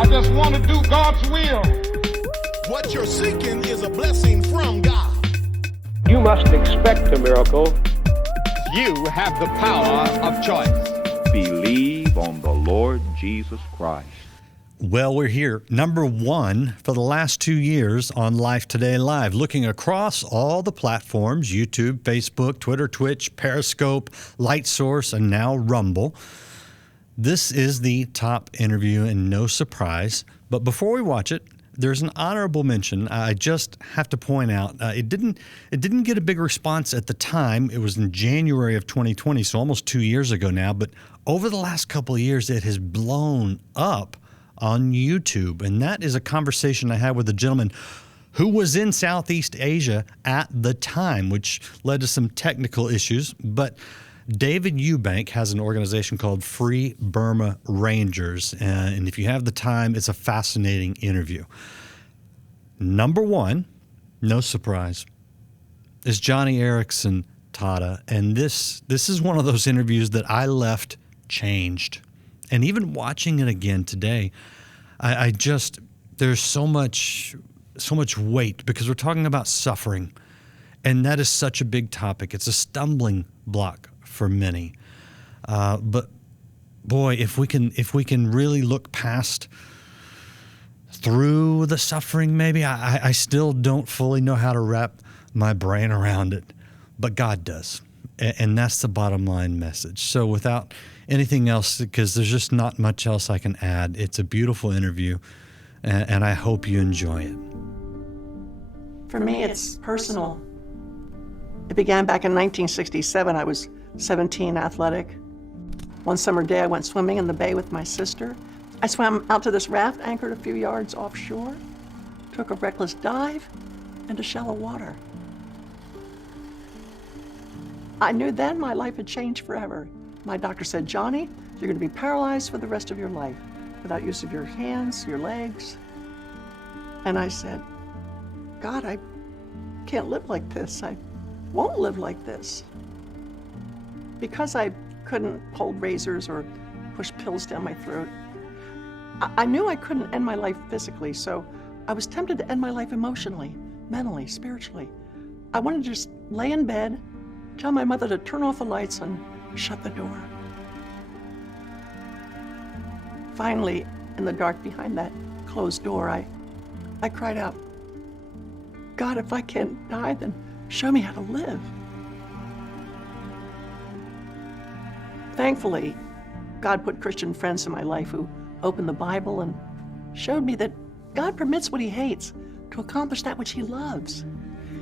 I just want to do God's will. What you're seeking is a blessing from God. You must expect a miracle. You have the power of choice. Believe on the Lord Jesus Christ. Well, we're here, number one for the last 2 years on Life Today Live, looking across all the platforms, YouTube, Facebook, Twitter, Twitch, Periscope, LightSource, and now Rumble. This is the top interview, and no surprise. But before we watch it, there's an honorable mention. I just have to point out, it didn't get a big response at the time. It was in January of 2020, so almost 2 years ago now. But over the last couple of years, it has blown up on YouTube. And that is a conversation I had with a gentleman who was in Southeast Asia at the time, which led to some technical issues. But David Eubank has an organization called Free Burma Rangers. And if you have the time, it's a fascinating interview. Number one, no surprise, is Joni Eareckson, Tada. And this is one of those interviews that I left changed. And even watching it again today, I just, there's so much weight because we're talking about suffering. And that is such a big topic. It's a stumbling block for many. But boy, if we can really look past through the suffering, maybe I still don't fully know how to wrap my brain around it, but God does. And that's the bottom line message. So without anything else, because there's just not much else I can add, it's a beautiful interview, and I hope you enjoy it. For me, it's personal. It began back in 1967. I was 17, athletic. One summer day, I went swimming in the bay with my sister. I swam out to this raft anchored a few yards offshore, took a reckless dive into shallow water. I knew then my life had changed forever. My doctor said, Joni, you're going to be paralyzed for the rest of your life, without use of your hands, your legs. And I said, God, I can't live like this. I won't live like this. Because I couldn't hold razors or push pills down my throat, I knew I couldn't end my life physically, so I was tempted to end my life emotionally, mentally, spiritually. I wanted to just lay in bed, tell my mother to turn off the lights and shut the door. Finally, in the dark behind that closed door, I cried out, God, if I can't die, then show me how to live. Thankfully, God put Christian friends in my life who opened the Bible and showed me that God permits what he hates to accomplish that which he loves.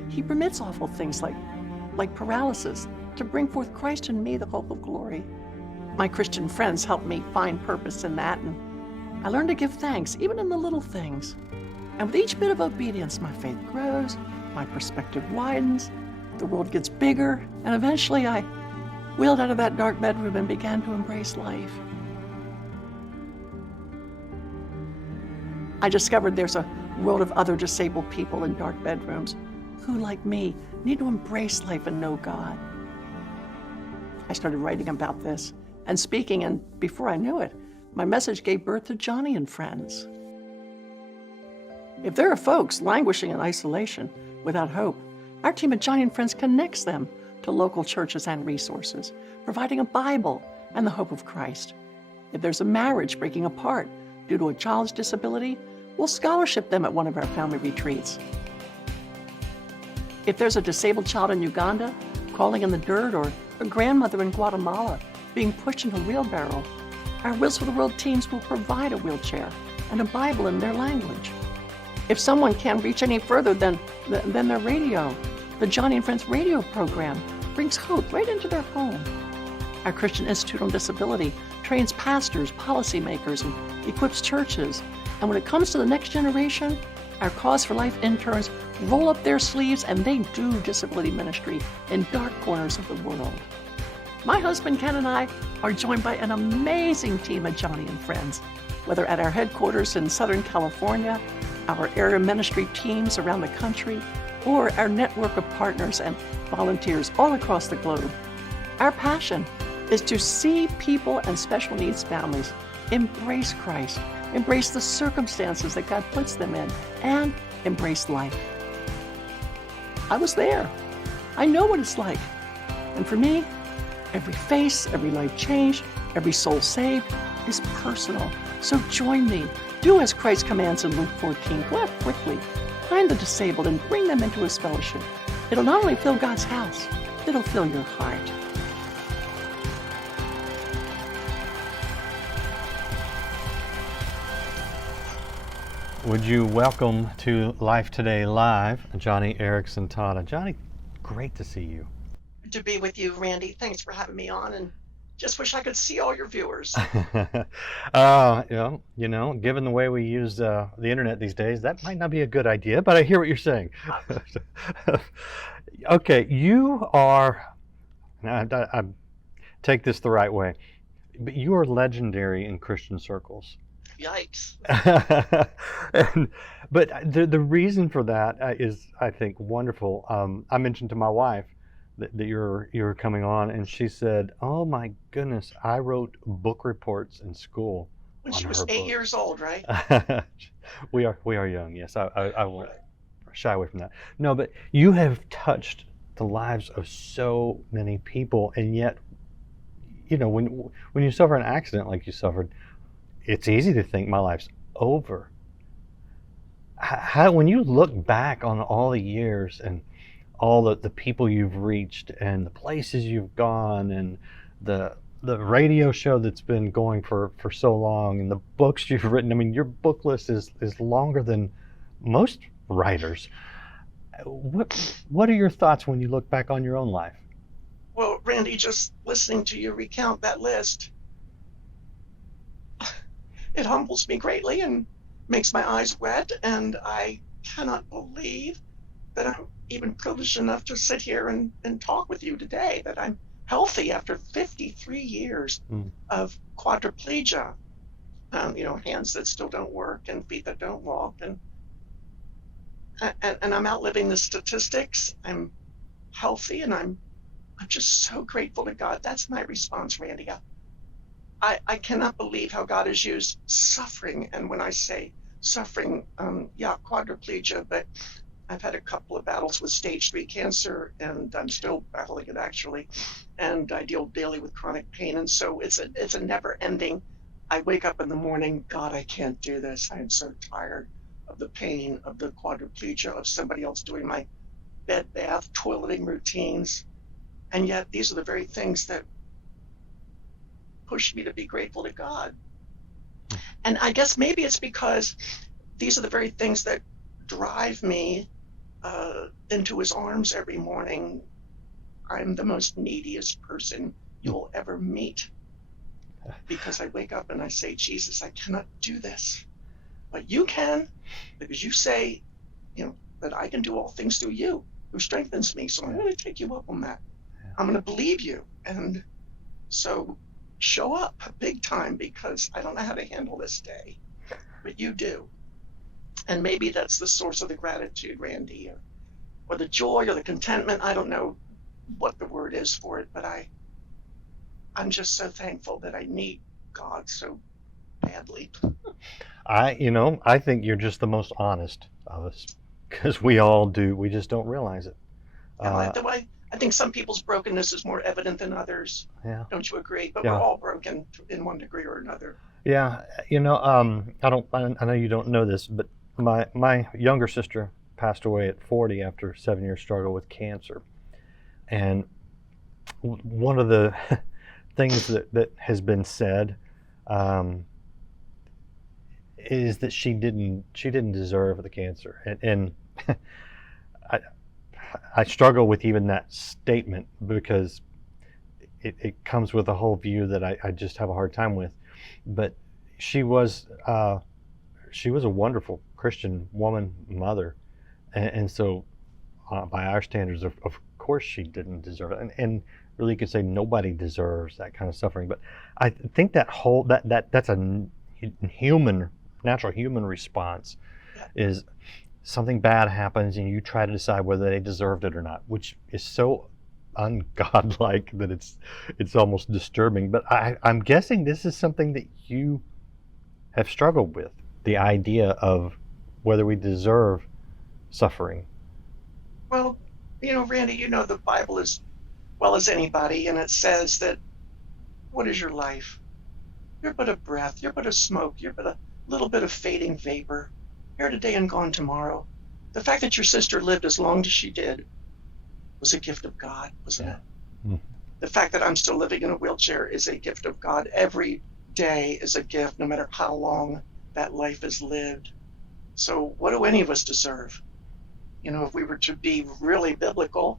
He permits awful things like paralysis to bring forth Christ in me, the hope of glory. My Christian friends helped me find purpose in that, and I learned to give thanks, even in the little things. And with each bit of obedience, my faith grows, my perspective widens, the world gets bigger, and eventually I wheeled out of that dark bedroom and began to embrace life. I discovered there's a world of other disabled people in dark bedrooms who, like me, need to embrace life and know God. I started writing about this and speaking, and before I knew it, my message gave birth to Joni and Friends. If there are folks languishing in isolation without hope, our team at Joni and Friends connects them to local churches and resources, providing a Bible and the hope of Christ. If there's a marriage breaking apart due to a child's disability, we'll scholarship them at one of our family retreats. If there's a disabled child in Uganda crawling in the dirt, or a grandmother in Guatemala being pushed into a wheelbarrow, our Wheels for the World teams will provide a wheelchair and a Bible in their language. If someone can't reach any further than their radio, the Joni and Friends radio program brings hope right into their home. Our Christian Institute on Disability trains pastors, policymakers, and equips churches. And when it comes to the next generation, our Cause for Life interns roll up their sleeves and they do disability ministry in dark corners of the world. My husband Ken and I are joined by an amazing team at Joni and Friends, whether at our headquarters in Southern California, our area ministry teams around the country, or our network of partners and volunteers all across the globe. Our passion is to see people and special needs families embrace Christ, embrace the circumstances that God puts them in, and embrace life. I was there. I know what it's like. And for me, every face, every life changed, every soul saved is personal. So join me. Do as Christ commands in Luke 14. Go out quickly, find the disabled, and bring them into his fellowship. It'll not only fill God's house, it'll fill your heart. Would you welcome to Life Today Live, Joni, Eareckson, Tada. Joni, great to see you. To be with you, Randy. Thanks for having me on, and just wish I could see all your viewers. Given the way we use the internet these days, that might not be a good idea, but I hear what you're saying. Okay, you are, I take this the right way, but you are legendary in Christian circles. Yikes. But the reason for that is, I think, wonderful. I mentioned to my wife that you're coming on, and she said, "Oh my goodness, I wrote book reports in school." When she was 8 years old, right? We are young, yes. I won't shy away from that. No, but you have touched the lives of so many people, and yet, when you suffer an accident like you suffered, it's easy to think my life's over. When you look back on all the years and all the people you've reached and the places you've gone and the radio show that's been going for so long and the books you've written, I mean, your book list is longer than most writers. What are your thoughts when you look back on your own life? Well, Randy, just listening to you recount that list, it humbles me greatly and makes my eyes wet, and I cannot believe that I'm even privileged enough to sit here and talk with you today, that I'm healthy after 53 years of quadriplegia, hands that still don't work and feet that don't walk, and I'm outliving the statistics. I'm healthy, and I'm just so grateful to God. That's my response, Randy. I cannot believe how God has used suffering, and when I say suffering, quadriplegia, but I've had a couple of battles with stage 3 cancer, and I'm still battling it, actually, and I deal daily with chronic pain, and so it's a never-ending. I wake up in the morning, God, I can't do this. I am so tired of the pain, of the quadriplegia, of somebody else doing my bed, bath, toileting routines, and yet these are the very things that push me to be grateful to God. And I guess maybe it's because these are the very things that drive me into his arms every morning. I'm the most neediest person you'll ever meet, because I wake up and I say, Jesus, I cannot do this, but you can, because you say, that I can do all things through you who strengthens me. So I'm going to take you up on that. I'm going to believe you. And so show up big time, because I don't know how to handle this day, but you do. And maybe that's the source of the gratitude, Randy, or the joy or the contentment. I don't know what the word is for it, but I'm just so thankful that I need God so badly. I think you're just the most honest of us, because we all do. We just don't realize it. I think some people's brokenness is more evident than others. Yeah. Don't you agree? But we're all broken in one degree or another. Yeah. I know you don't know this, but my younger sister passed away at 40 after a 7-year struggle with cancer. And one of the things that has been said is that she didn't deserve the cancer. And I struggle with even that statement, because it comes with a whole view that I just have a hard time with. But she was a wonderful Christian woman, mother, and so by our standards, of course she didn't deserve it. And really, you could say nobody deserves that kind of suffering. But I think that's a natural human response. Is something bad happens and you try to decide whether they deserved it or not, which is so ungodlike that it's almost disturbing. But I'm guessing this is something that you have struggled with the idea of whether we deserve suffering. Well, Randy, the Bible as well as anybody, and it says that what is your life? You're but a breath, you're but a smoke, you're but a little bit of fading vapor, here today and gone tomorrow. The fact that your sister lived as long as she did was a gift of God, wasn't it? Mm. The fact that I'm still living in a wheelchair is a gift of God. Every day is a gift, no matter how long that life is lived. So what do any of us deserve? If we were to be really biblical,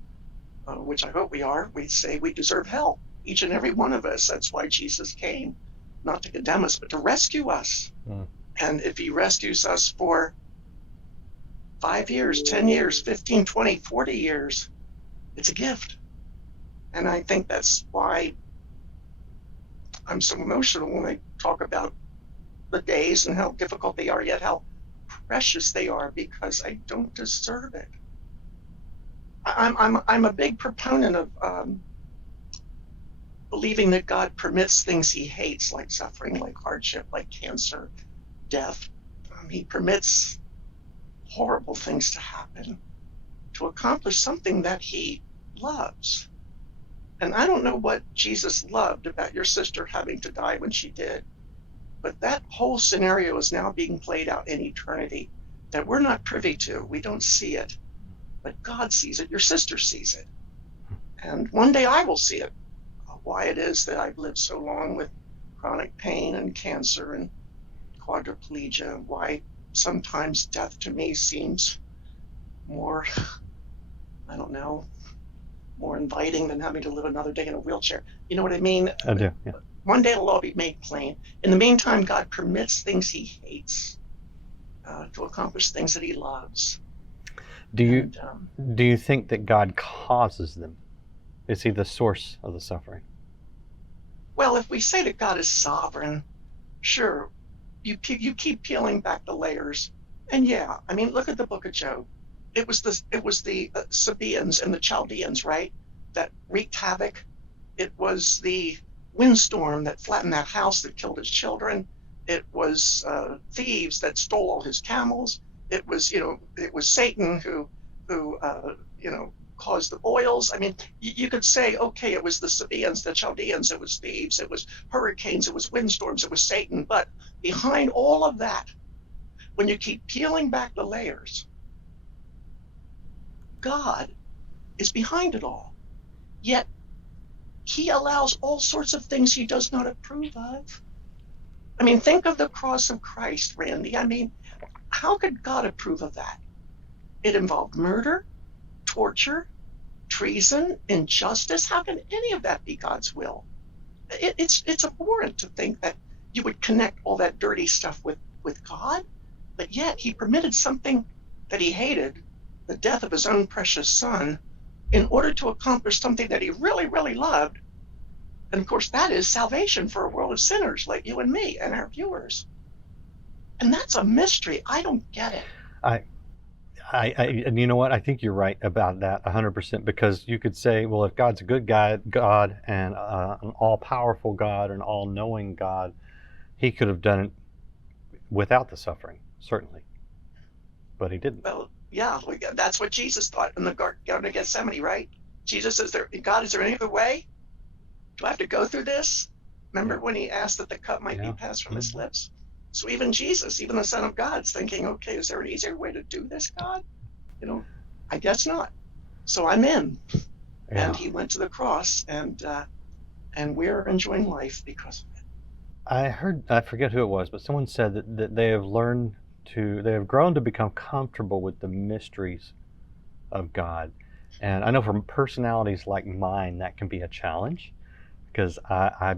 which I hope we are, we'd say we deserve hell, each and every one of us. That's why Jesus came, not to condemn us, but to rescue us. Mm. And if he rescues us for 5 years, 10 years, 15, 20, 40 years, it's a gift. And I think that's why I'm so emotional when I talk about the days and how difficult they are, yet how precious they are, because I don't deserve it. I'm a big proponent of believing that God permits things he hates, like suffering, like hardship, like cancer, death. He permits horrible things to happen to accomplish something that he loves. And I don't know what Jesus loved about your sister having to die when she did, but that whole scenario is now being played out in eternity that we're not privy to. We don't see it, but God sees it. Your sister sees it. And one day I will see it, why it is that I've lived so long with chronic pain and cancer and quadriplegia, why sometimes death to me seems more, I don't know, more inviting than having to live another day in a wheelchair. You know what I mean? I do, yeah. One day it'll all be made plain. In the meantime, God permits things he hates to accomplish things that he loves. Do you think that God causes them? Is he the source of the suffering? Well, if we say that God is sovereign, sure, you keep peeling back the layers, and yeah, I mean, look at the book of Job. It was the Sabaeans and the Chaldeans, right, that wreaked havoc. It was the windstorm that flattened that house that killed his children. It was thieves that stole all his camels. It was Satan who caused the boils. I mean, you could say, okay, it was the Sabaeans, the Chaldeans, it was thieves, it was hurricanes, it was windstorms, it was Satan. But behind all of that, when you keep peeling back the layers, God is behind it all. Yet he allows all sorts of things he does not approve of. I mean, think of the cross of Christ, Randy. I mean, how could God approve of that? It involved murder, torture, treason, injustice. How can any of that be God's will? It's abhorrent to think that you would connect all that dirty stuff with God, but yet he permitted something that he hated, the death of his own precious son, in order to accomplish something that he really, really loved. And of course, that is salvation for a world of sinners like you and me and our viewers. And that's a mystery. I don't get it. And you know what? I think you're right about that 100%, because you could say, well, if God's a good God and an all-powerful God, an all-knowing God, he could have done it without the suffering, certainly. But he didn't. Well, yeah, that's what Jesus thought in the Garden of Gethsemane, right? Jesus says, God, is there any other way? Do I have to go through this? Remember when he asked that the cup might be passed from his lips? So even Jesus, even the Son of God, is thinking, okay, is there an easier way to do this, God? I guess not. So I'm in. Yeah. And he went to the cross, and we're enjoying life because of it. I forget who it was, but someone said that they have grown to become comfortable with the mysteries of God. And I know for personalities like mine, that can be a challenge, because I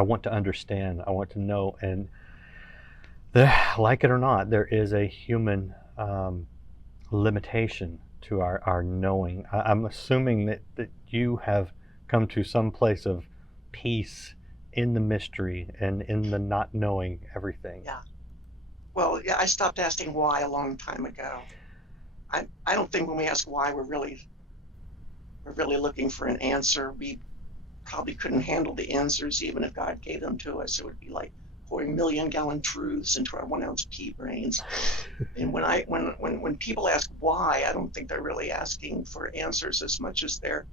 want to understand, I want to know, and like it or not, there is a human limitation to our knowing. I'm assuming that you have come to some place of peace in the mystery and in the not knowing everything. Yeah. Well, yeah, I stopped asking why a long time ago. I don't think when we ask why, we're really looking for an answer. We probably couldn't handle the answers even if God gave them to us. It would be like pouring million-gallon truths into our 1-ounce pea brains. And when people ask why, I don't think they're really asking for answers as much as they're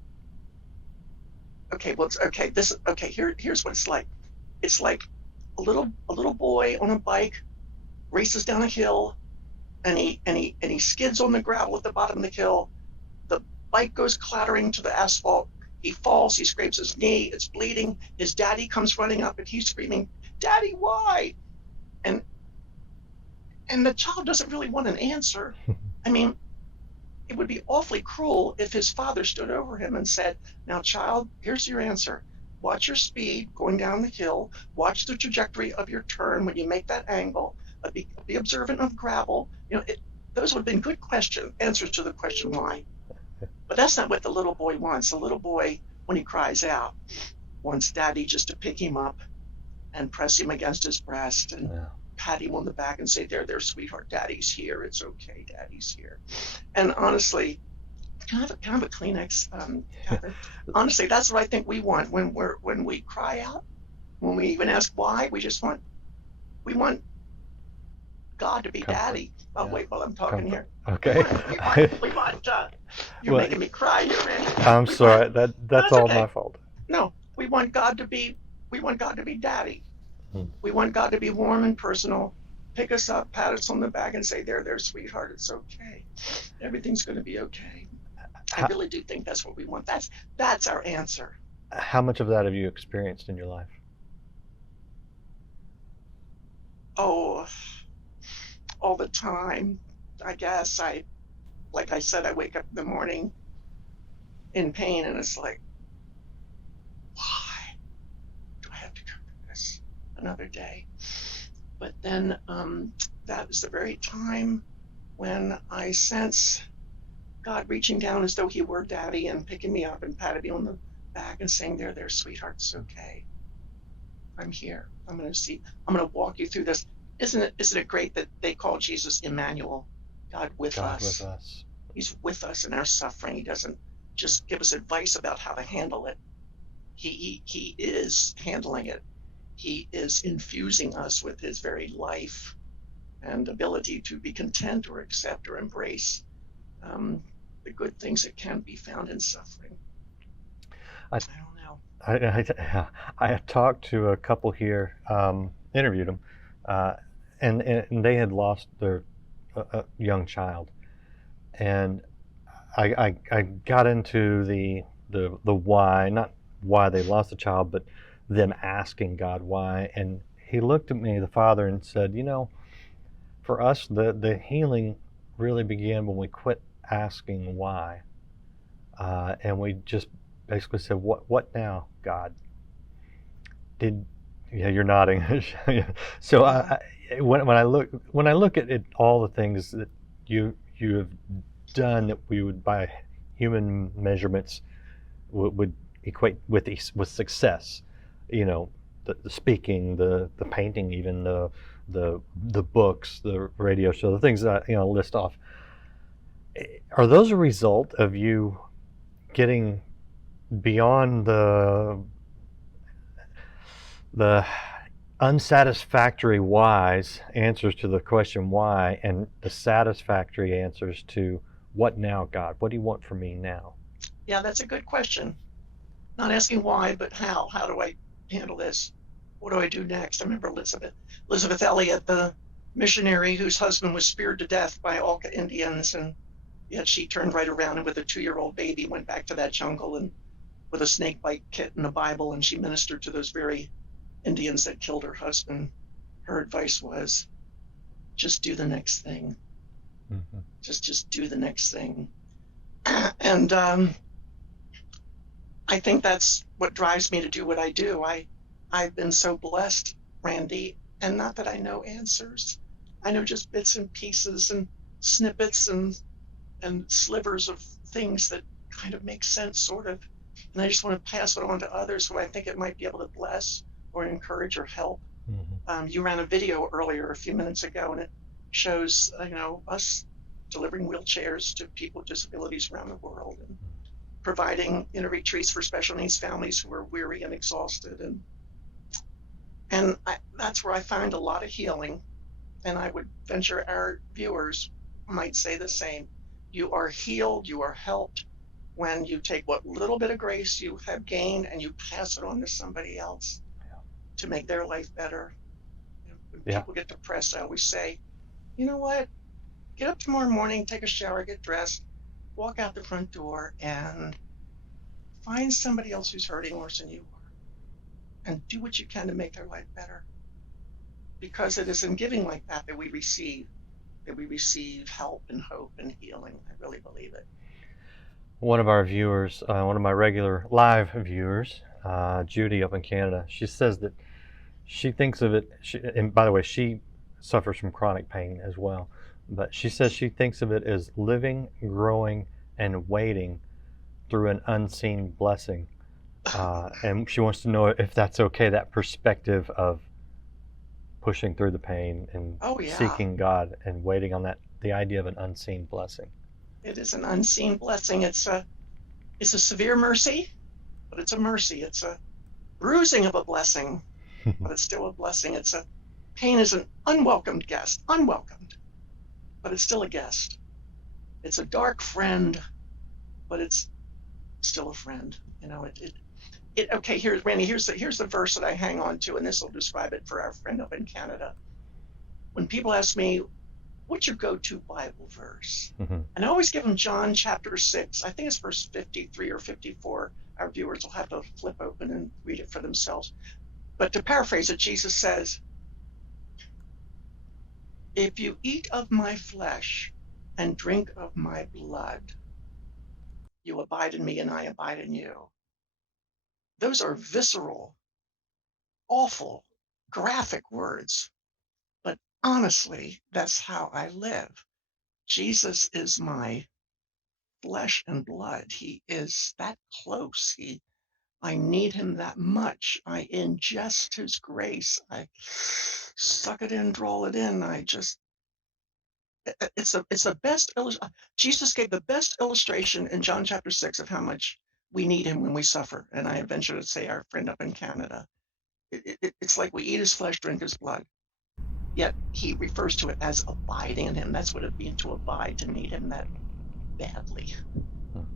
here's what it's like. It's like a little boy on a bike races down a hill, and he skids on the gravel at the bottom of the hill. The bike goes clattering to the asphalt. He falls, he scrapes his knee, it's bleeding. His daddy comes running up and he's screaming, "Daddy, why?" And the child doesn't really want an answer. I mean, it would be awfully cruel if his father stood over him and said, "Now, child, here's your answer. Watch your speed going down the hill. Watch the trajectory of your turn when you make that angle. Be observant of gravel." Those would have been good answers to the question why. But that's not what the little boy wants. The little boy, when he cries out, wants daddy just to pick him up and press him against his breast and pat him on the back and say, there, sweetheart, daddy's here. It's okay, daddy's here. And honestly, can I have a Kleenex, Catherine? Honestly, that's what I think we want when we cry out, when we even ask why. We want God to be daddy. Oh, wait, while I'm talking here. Okay. You're making me cry here, Randy. I'm sorry. That's all my fault. No, we want God to be daddy. We want God to be warm and personal, pick us up, pat us on the back, and say, there, sweetheart, it's okay. Everything's going to be okay. I really do think that's what we want. That's our answer. How much of that have you experienced in your life? Oh, all the time. I guess like I said, I wake up in the morning in pain, and it's like, why do I have to go through this another day? But then that is the very time when I sense God reaching down as though he were daddy and picking me up and patting me on the back and saying, there, sweetheart, it's okay. I'm here. I'm going to walk you through this. Isn't it great that they call Jesus Emmanuel, God with us? He's with us in our suffering. He doesn't just give us advice about how to handle it. He is handling it. He is infusing us with his very life and ability to be content or accept or embrace the good things that can be found in suffering. I don't know. I talked to a couple here, interviewed them, and they had lost their young child, and I got into the why, not why they lost the child, but them asking God why. And he looked at me, the father, and said, for us, the healing really began when we quit asking why, and we just basically said, what now, God? You're nodding. So when I look at it, all the things that you have done that we would, by human measurements, would equate with success, the speaking, the painting, even the books, the radio show, the things that list off. Are those a result of you getting beyond the unsatisfactory whys, answers to the question why, and the satisfactory answers to what now, God? What do you want from me now? Yeah, that's a good question. Not asking why, but how. How do I handle this? What do I do next? I remember Elizabeth Elliot, the missionary whose husband was speared to death by Auca Indians, and yet she turned right around and with a 2-year-old baby went back to that jungle and with a snake bite kit and a Bible, and she ministered to those very Indians that killed her husband. Her advice was, just do the next thing. Mm-hmm. Just do the next thing. And I think that's what drives me to do what I do. I've been so blessed, Randy, and not that I know answers. I know just bits and pieces and snippets and slivers of things that kind of make sense, sort of. And I just want to pass it on to others who I think it might be able to bless or encourage or help. Mm-hmm. You ran a video earlier, a few minutes ago, and it shows, us delivering wheelchairs to people with disabilities around the world and providing retreats for special needs families who are weary and exhausted. And that's where I find a lot of healing. And I would venture our viewers might say the same. You are healed, you are helped when you take what little bit of grace you have gained and you pass it on to somebody else to make their life better. When people get depressed, I always say, you know what? Get up tomorrow morning, take a shower, get dressed, walk out the front door, and find somebody else who's hurting worse than you are, and do what you can to make their life better. Because it is in giving like that that we receive help and hope and healing. I really believe it. One of our viewers, one of my regular live viewers, Judy up in Canada, she says that she thinks of it, and by the way, she suffers from chronic pain as well, but she says she thinks of it as living, growing, and waiting through an unseen blessing. And she wants to know if that's okay, that perspective of pushing through the pain and seeking God and waiting on that, the idea of an unseen blessing. It is an unseen blessing. It's a severe mercy, but it's a mercy. It's a bruising of a blessing, but it's still a blessing. Pain is an unwelcomed guest, unwelcomed, but it's still a guest. It's a dark friend, but it's still a friend. You know, okay, Randy, here's the verse that I hang on to, and this will describe it for our friend up in Canada. When people ask me, what's your go-to Bible verse? And I always give them John chapter 6. I think it's verse 53 or 54. Our viewers will have to flip open and read it for themselves. But to paraphrase it, Jesus says, if you eat of my flesh and drink of my blood, you abide in me and I abide in you. Those are visceral, awful, graphic words. But honestly, that's how I live. Jesus is my flesh and blood. He is that close. I need him that much. I ingest his grace. I suck it in, draw it in. It's the best Jesus gave the best illustration in John chapter 6 of how much we need him when we suffer. And I venture to say our friend up in Canada, it's like we eat his flesh, drink his blood. Yet he refers to it as abiding in him. That's what it means to abide, to need him that badly.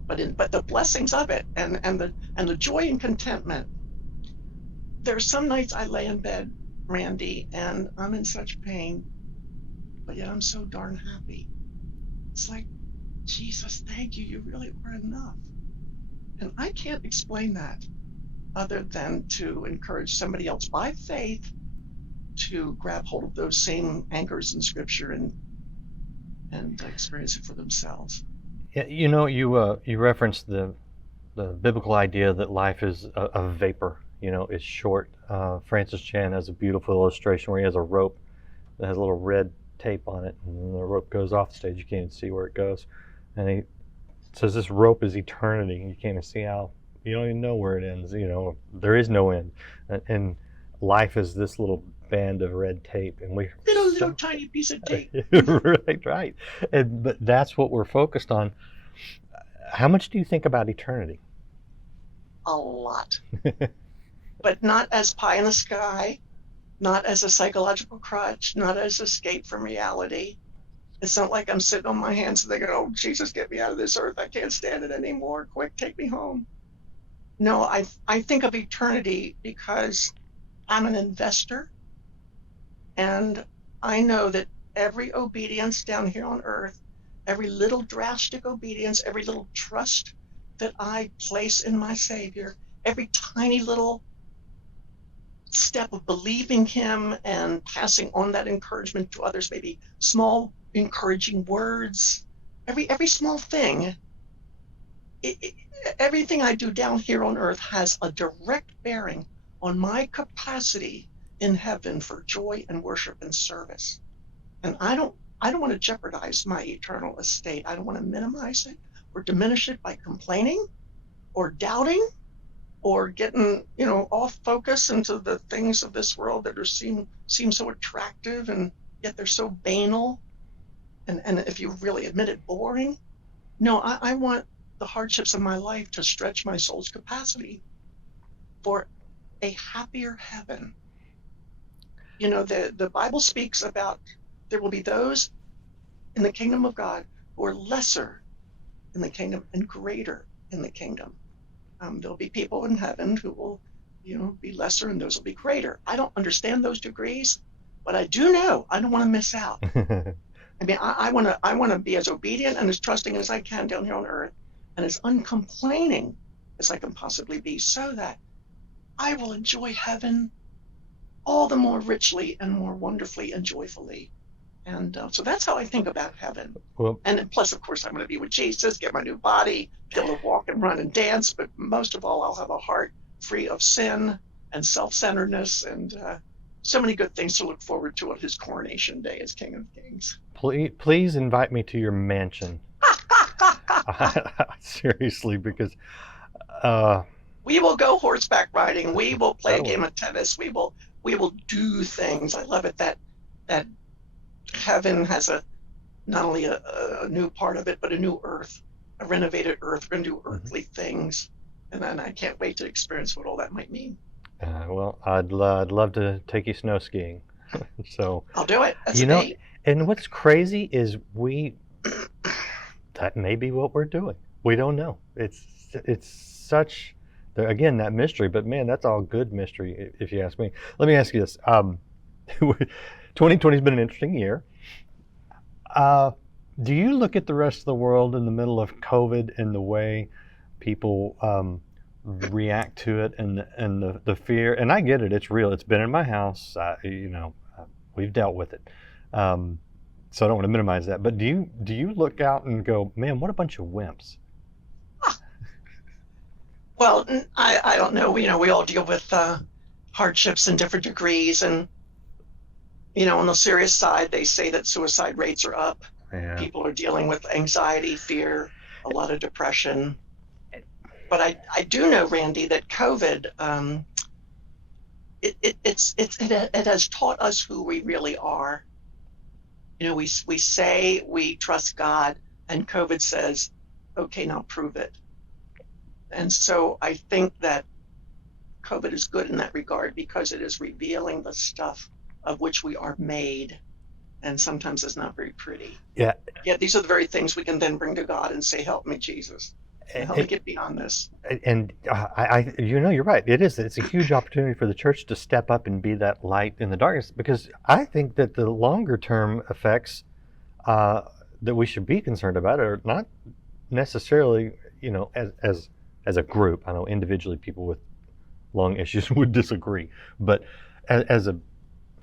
But the blessings of it and the joy and contentment. There's some nights I lay in bed, Randy, and I'm in such pain, but yet I'm so darn happy. It's like, Jesus, thank you. You really are enough. And I can't explain that other than to encourage somebody else by faith to grab hold of those same anchors in Scripture and experience it for themselves. Yeah, you know, you referenced the biblical idea that life is a vapor. You know, it's short. Francis Chan has a beautiful illustration where he has a rope that has a little red tape on it, and the rope goes off the stage. You can't even see where it goes, and he says this rope is eternity. You can't even see how. You don't even know where it ends. You know, there is no end, and life is this little band of red tape, and we little tiny piece of tape. right. But that's what we're focused on. How much do you think about eternity? A lot. But not as pie in the sky, not as a psychological crutch, not as escape from reality. It's not like I'm sitting on my hands and thinking, oh, Jesus, get me out of this earth. I can't stand it anymore. Quick, take me home. No, I think of eternity because I'm an investor, and I know that every obedience down here on earth, every little drastic obedience, every little trust that I place in my Savior, every tiny little step of believing him and passing on that encouragement to others, maybe small encouraging words, every small thing, everything I do down here on earth has a direct bearing on my capacity in heaven for joy and worship and service. And I don't want to jeopardize my eternal estate. I don't want to minimize it or diminish it by complaining or doubting or getting, off focus into the things of this world that seem so attractive and yet they're so banal. And if you really admit it, boring. No, I want the hardships of my life to stretch my soul's capacity for a happier heaven The Bible speaks about there will be those in the kingdom of God who are lesser in the kingdom and greater in the kingdom. There'll be people in heaven who will, be lesser, and those will be greater. I don't understand those degrees, but I do know I don't want to miss out. I mean, I want to be as obedient and as trusting as I can down here on earth, and as uncomplaining as I can possibly be, so that I will enjoy heaven all the more richly and more wonderfully and joyfully. And so that's how I think about heaven. Well, And plus, of course, I'm going to be with Jesus, get my new body, be able to walk and run and dance. But most of all, I'll have a heart free of sin and self-centeredness, and so many good things to look forward to on his coronation day as King of Kings. please invite me to your mansion. Seriously, because we will go horseback riding. We will play a that'll game work. of tennis. We will do things. I love it that heaven has not only a new part of it, but a new earth, a renovated earth. We're going to do earthly things, and then I can't wait to experience what all that might mean. Well, I'd love to take you snow skiing. So I'll do it. That's you a know, date. and what's crazy is that may be what we're doing. We don't know. It's such again that mystery, but man, that's all good mystery if you ask me. Let me ask you this: 2020 has been an interesting year. Do you look at the rest of the world in the middle of COVID and the way people react to it, and the fear? And I get it; it's real. It's been in my house. We've dealt with it. So I don't want to minimize that. But do you look out and go, man, what a bunch of wimps? Well, I don't know. We all deal with hardships in different degrees, and on the serious side, they say that suicide rates are up. Yeah. People are dealing with anxiety, fear, a lot of depression. But I do know, Randy, that COVID it has taught us who we really are. We say we trust God, and COVID says, okay, now prove it. And so I think that COVID is good in that regard, because it is revealing the stuff of which we are made, and sometimes it's not very pretty. Yeah. Yet these are the very things we can then bring to God and say, help me, Jesus. Help me get beyond this. And you're right. It's a huge opportunity for the church to step up and be that light in the darkness, because I think that the longer term effects that we should be concerned about are not necessarily, as a group. I know individually people with lung issues would disagree, but as a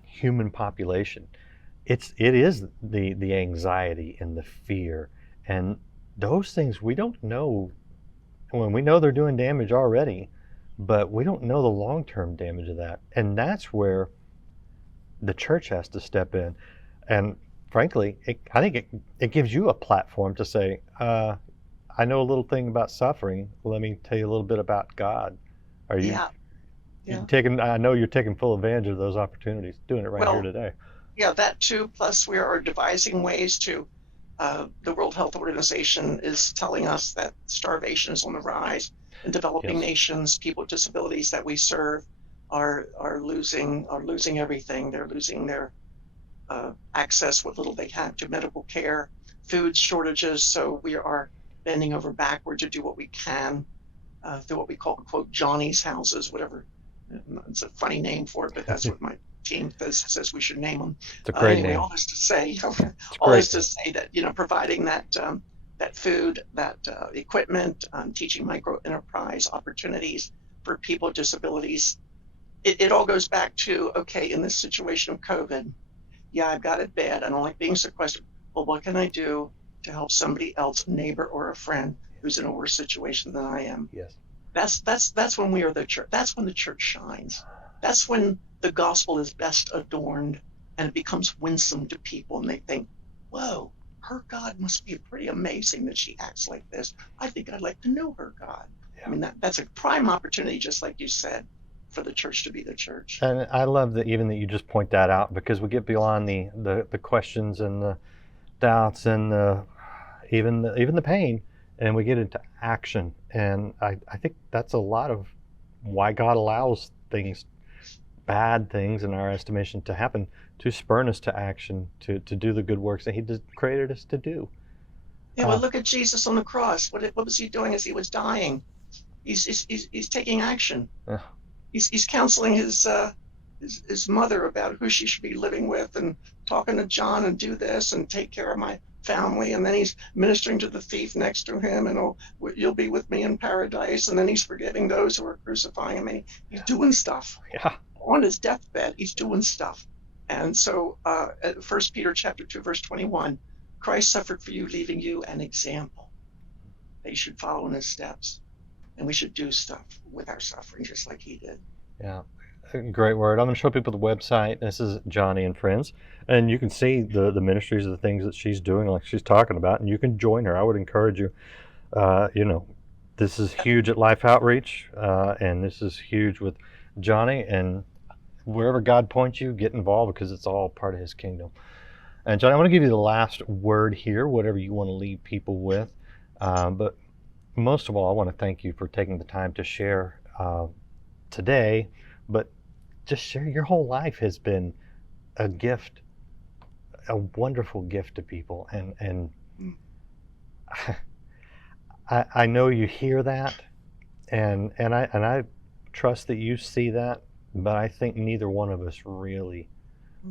human population, it is the anxiety and the fear and those things we don't know. When we know they're doing damage already, but we don't know the long-term damage of that. And that's where the church has to step in. And frankly, I think it gives you a platform to say, I know a little thing about suffering. Let me tell you a little bit about God. Are you taking? I know you're taking full advantage of those opportunities, doing it right here today. Yeah, that too. Plus, we are devising ways to. The World Health Organization is telling us that starvation is on the rise in developing nations. People with disabilities that we serve are losing everything. They're losing their access, what little they have, to medical care, food shortages. So we are bending over backward to do what we can through what we call, quote, Joni's houses, whatever. It's a funny name for it, but that's what my team says we should name them. It's a great anyway, name. All this to say that providing that food, that equipment, teaching micro enterprise opportunities for people with disabilities. It all goes back to, okay, in this situation of COVID, I've got it bad. I don't like being sequestered. Well, what can I do to help somebody else, a neighbor or a friend who's in a worse situation than I am? Yes. That's when we are the church. That's when the church shines. That's when the gospel is best adorned and it becomes winsome to people, and they think, whoa, her God must be pretty amazing that she acts like this. I think I'd like to know her God. Yeah. I mean, that's a prime opportunity, just like you said, for the church to be the church. And I love that even that you just point that out, because we get beyond the questions and the doubts and even the pain, and we get into action. And I think that's a lot of why God allows things bad things in our estimation to happen, to spurn us to action, to do the good works that he created us to do. Yeah, well, look at Jesus on the cross. What was he doing as he was dying? He's taking action. He's counseling his mother about who she should be living with, and talking to John, and do this and take care of my family. And then he's ministering to the thief next to him, and you'll be with me in paradise. And then he's forgiving those who are crucifying him. And he's doing stuff. Yeah. On his deathbed, he's doing stuff. And so, 1 Peter chapter 2, verse 21, Christ suffered for you, leaving you an example that you should follow in his steps. And we should do stuff with our suffering just like he did. Yeah, great word. I'm going to show people the website. This is Joni and Friends. And you can see the ministries of the things that she's doing, like she's talking about, and you can join her. I would encourage you. This is huge at Life Outreach, and this is huge with Joni. And wherever God points you, get involved, because it's all part of his kingdom. And Joni, I want to give you the last word here, whatever you want to leave people with. But most of all, I want to thank you for taking the time to share today, but just share. Your whole life has been a gift, a wonderful gift to people. And I know you hear that, and I trust that you see that, but I think neither one of us really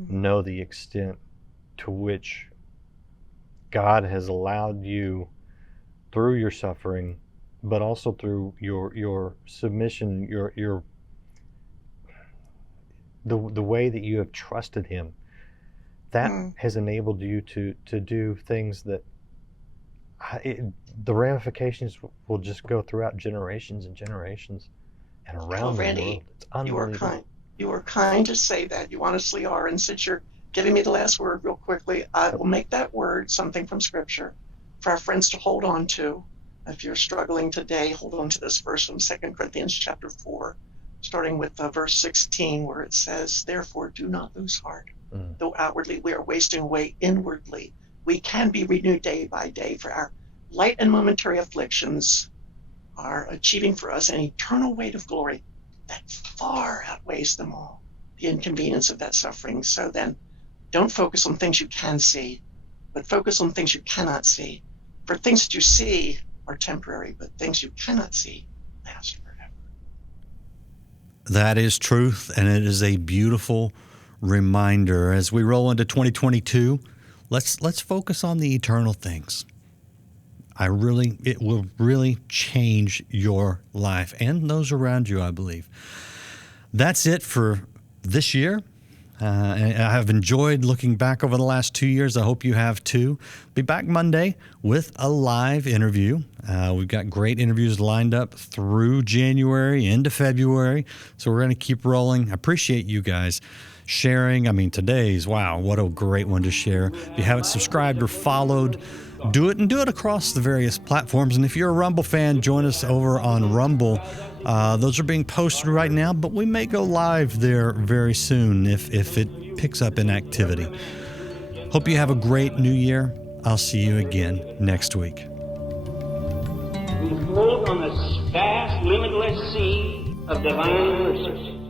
know the extent to which God has allowed you, through your suffering, but also through your submission, the way that you have trusted him, that has enabled you to do things that the ramifications will just go throughout generations and generations and around the world. It's unbelievable. You are kind to say that. You honestly are. And since you're giving me the last word real quickly, I will make that word something from Scripture for our friends to hold on to. If you're struggling today, hold on to this verse from 2 Corinthians chapter 4, starting with verse 16, where it says, "Therefore do not lose heart. Though outwardly we are wasting away, inwardly we can be renewed day by day, for our light and momentary afflictions are achieving for us an eternal weight of glory that far outweighs them all, the inconvenience of that suffering." So then, don't focus on things you can see, but focus on things you cannot see. For things that you see are temporary, but things you cannot see last forever. That is truth, and it is a beautiful reminder. As we roll into 2022, let's focus on the eternal things. It will really change your life and those around you, I believe. That's it for this year. And I have enjoyed looking back over the last 2 years. I hope you have too. Be back Monday with a live interview. We've got great interviews lined up through January into February. So we're going to keep rolling. I appreciate you guys sharing. I mean, today's, wow, what a great one to share. If you haven't subscribed or followed, do it, and do it across the various platforms. And if you're a Rumble fan, join us over on Rumble. Those are being posted right now, but we may go live there very soon if it picks up in activity. Hope you have a great new year. I'll see you again next week. We float on the vast, limitless sea of divine mercy.